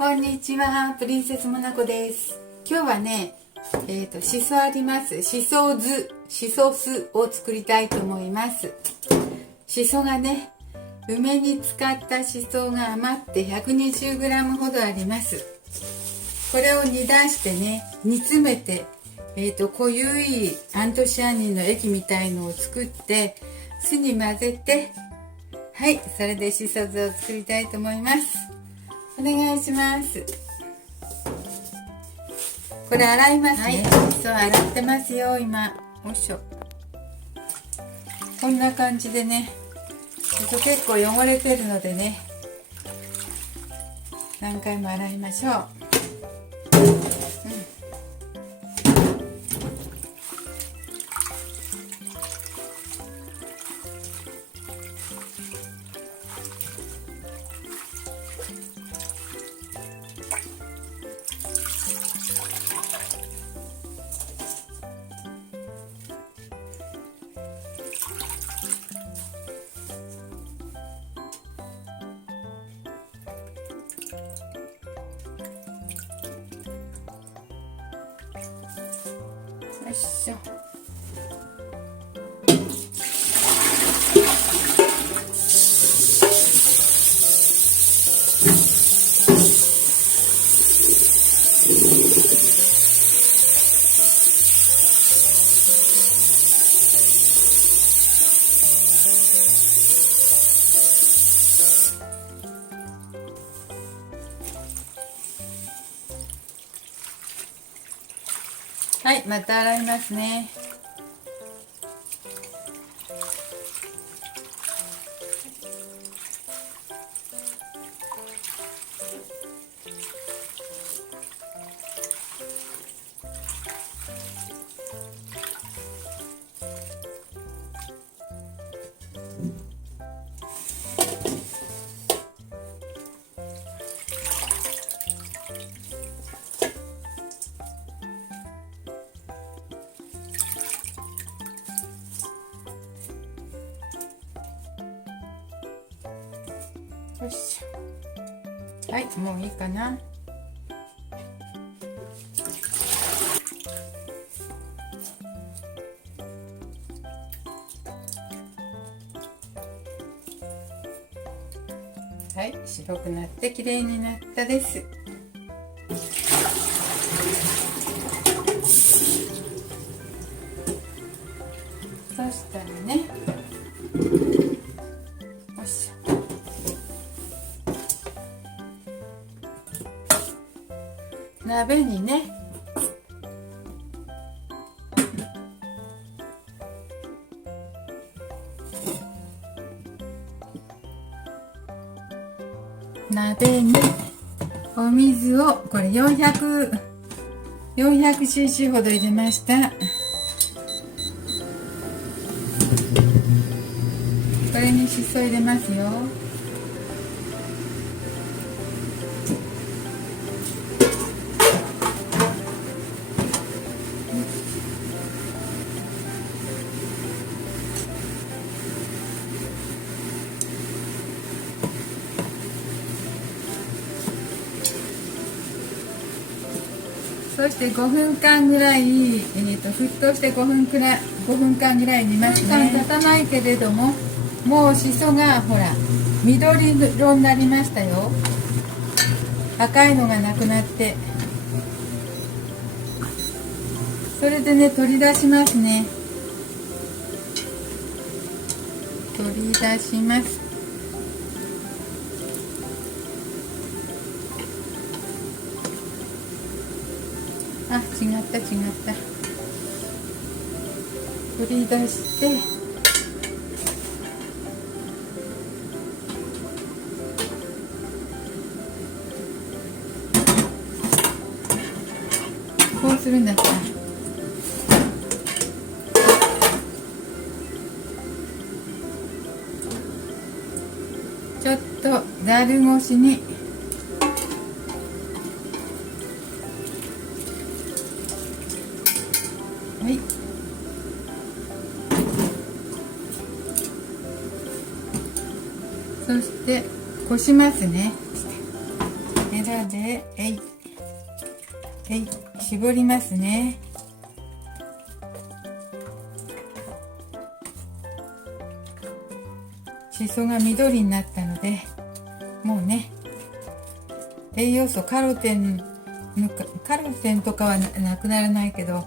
こんにちは、プリンセスモナコです。今日はね、しそあります。しそ酢を作りたいと思います。しそがね、梅に使ったしそが余って 120g ほどあります。これを煮出してね、煮詰めて、濃ゆいアントシアニンの液みたいのを作って、酢に混ぜて、はい、それでしそ酢を作りたいと思います。お願いします。これ洗いますね。はい、しそ洗ってますよ、今。よいしょ。こんな感じでね、しそ結構汚れてるのでね、何回も洗いましょう。よいしょ。はい、また洗いますね。よいしょ。はい、もういいかな。はい、白くなって綺麗になったです。そしたらね、よいしょ。鍋にね、鍋にお水をこれ400cc ほど入れました。これにしそ入れますよ。そして5分間ぐらい、沸騰して5分間ぐらい煮ますね。経たないけれども、もうしそがほら緑色になりましたよ。赤いのがなくなって、それでね、取り出しますね。取り出します。あ、違った。取り出して、こうするんだった。ちょっとざる越しにはい、そしてこしますね。ヘラで絞りますね。しそが緑になったので、もうね、栄養素カロテンとかはなくならないけど、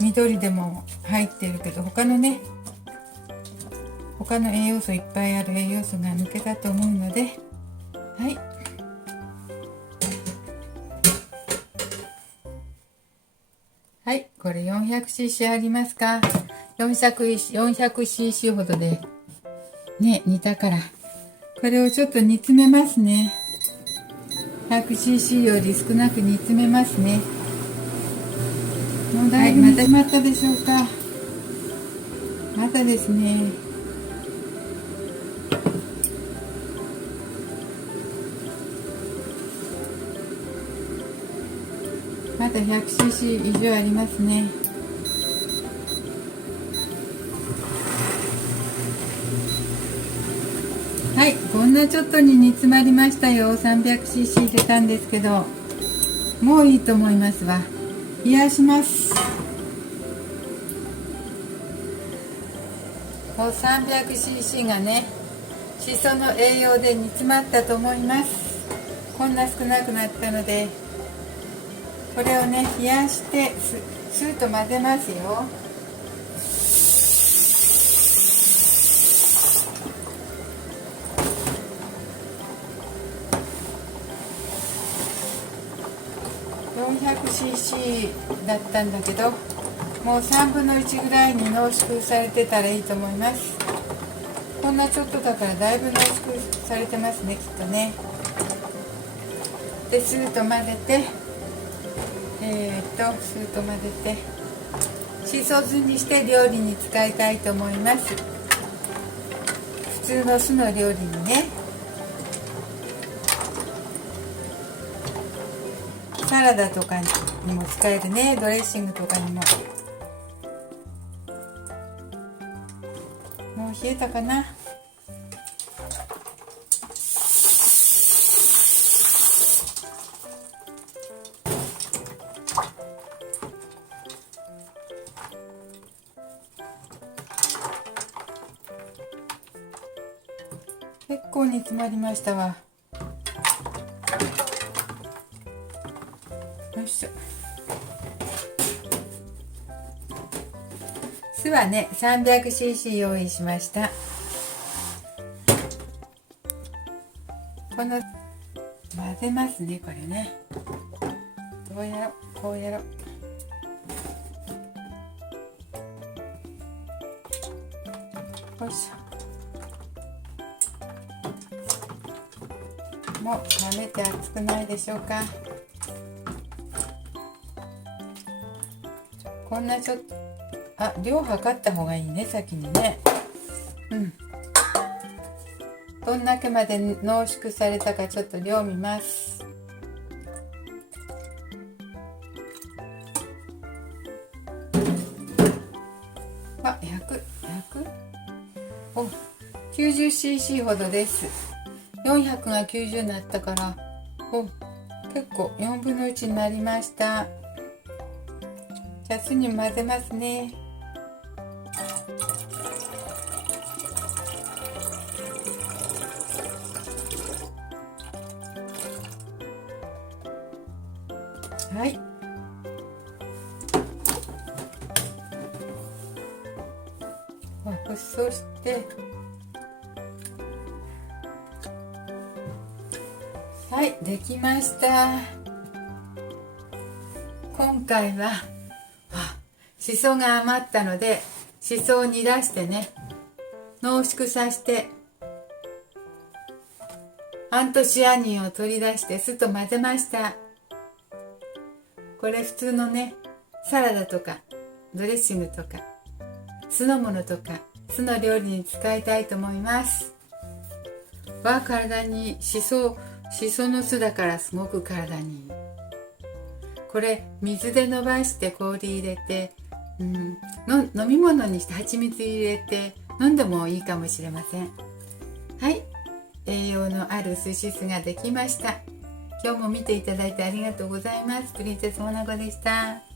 緑でも入ってるけど、他の栄養素いっぱいある栄養素が抜けたと思うので、はい、これ 400cc ありますか。 400cc ほどでね、煮たから、これをちょっと煮詰めますね。 100cc より少なく煮詰めますね。もうだいぶ煮詰まったでしょうか。またですね。まだ 100cc 以上ありますね。はい、こんなちょっとに煮詰まりましたよ。 300cc 入れたんですけど、もういいと思いますわ。冷やします。もう 300cc がね、しその栄養で煮詰まったと思います。こんな少なくなったので、これをね、冷やしてスーッと混ぜますよ。400cc だったんだけど、もう3分の1ぐらいに濃縮されてたらいいと思います。こんなちょっとだからだいぶ濃縮されてますね、きっとね。で、スーッと混ぜて、スーッと混ぜて、しそ酢にして料理に使いたいと思います。普通の酢の料理にね。サラダとかにも使えるね。ドレッシングとかにも。もう冷えたかな。結構煮詰まりましたわ。よいしょ。酢はね、300cc 用意しました。この混ぜますね、これね。どうやろ、こうやろ。よいしょ。もう冷めて熱くないでしょうか。こんなちょっと、量測った方がいいね、先にね。どんだけまで濃縮されたかちょっと量見ます。100お 90cc ほどです。400が90になったから、結構4分の1になりました。じゃあ酢に混ぜますね。はい。そしてはい、できました。今回はしそが余ったので、しそを煮出してね、濃縮させてアントシアニンを取り出して酢と混ぜました。これ普通のね、サラダとかドレッシングとか酢の物とか酢の料理に使いたいと思います。体にしその酢だからすごく体にいい。これ水で伸ばして氷入れて、飲み物にして蜂蜜入れて飲んでもいいかもしれません。はい、栄養のある寿司酢ができました。今日も見ていただいてありがとうございます。プリンセスモナコでした。